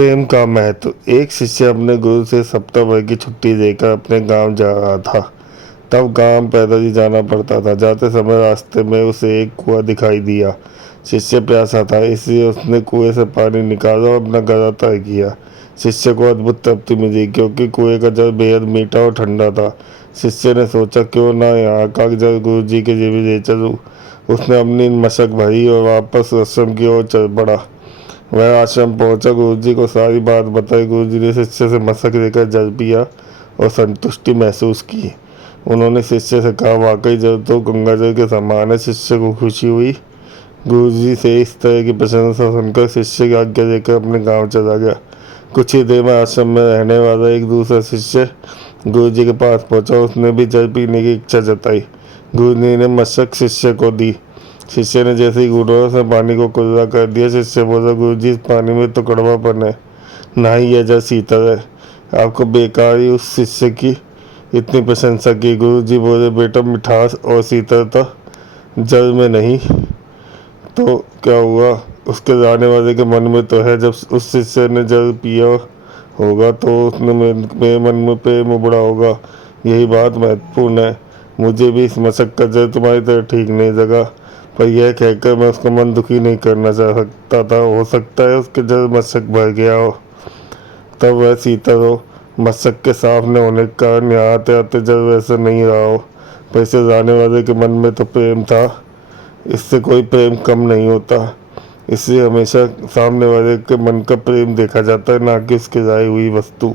प्रेम का महत्व। एक शिष्य अपने गुरु से सप्ताह भर की छुट्टी लेकर अपने गांव जा रहा था। तब गांव पैदल ही जाना पड़ता था। जाते समय रास्ते में उसे एक कुआं दिखाई दिया। शिष्य प्यासा था, इसलिए उसने कुएं से पानी निकाला और अपना गला तय किया। शिष्य को अद्भुत तृप्ति मिली, क्योंकि कुएं का जल बेहद मीठा और ठंडा था। शिष्य ने सोचा, क्यों ना यहाँ का जल गुरु जी के लिए भी ले चलूं। उसने अपनी मशक भरी और वापस आश्रम की ओर चल पड़ा। वह आश्रम पहुंचा, गुरुजी को सारी बात बताई। गुरुजी ने शिष्य से मशक लेकर जल पिया और संतुष्टि महसूस की। उन्होंने शिष्य से कहा, वाकई जल तो गंगा जल के समान है। शिष्य को खुशी हुई। गुरुजी से इस तरह की प्रशंसा सुनकर शिष्य की आज्ञा लेकर अपने गांव चला गया। कुछ ही देर में आश्रम में रहने वाला एक दूसरा शिष्य गुरुजी के पास पहुंचा। उसने भी जल पीने की इच्छा जताई। गुरुजी ने मशक शिष्य को दी। शिष्य ने जैसे ही घूंटा से पानी को कुल्ला कर दिया। शिष्य बोला, गुरुजी, इस पानी में तो कड़वापन है, ना ही यह जल शीतल है। आपको बेकार ही उस शिष्य की इतनी प्रशंसा की। गुरुजी बोले, बेटा, मिठास और शीतलता जल में नहीं तो क्या हुआ, उसके जाने वाले के मन में तो है। जब उस शिष्य ने जल पिया होगा तो उसने मेरे मन में प्रेम उबड़ा होगा। यही बात महत्वपूर्ण है। मुझे भी इस मशक का जल तुम्हारी तरह ठीक नहीं लगा, पर यह कहकर मैं उसका मन दुखी नहीं करना चाह सकता था। हो सकता है उसके जल मशक भर गया हो, तब वह शीतल हो। मशक के साफ न होने के कारण यहाँ आते आते जल वैसा नहीं रहा हो, पर इसे जाने वाले के मन में तो प्रेम था। इससे कोई प्रेम कम नहीं होता। इसलिए हमेशा सामने वाले के मन का प्रेम देखा जाता है, ना कि उसके लाई हुई वस्तु।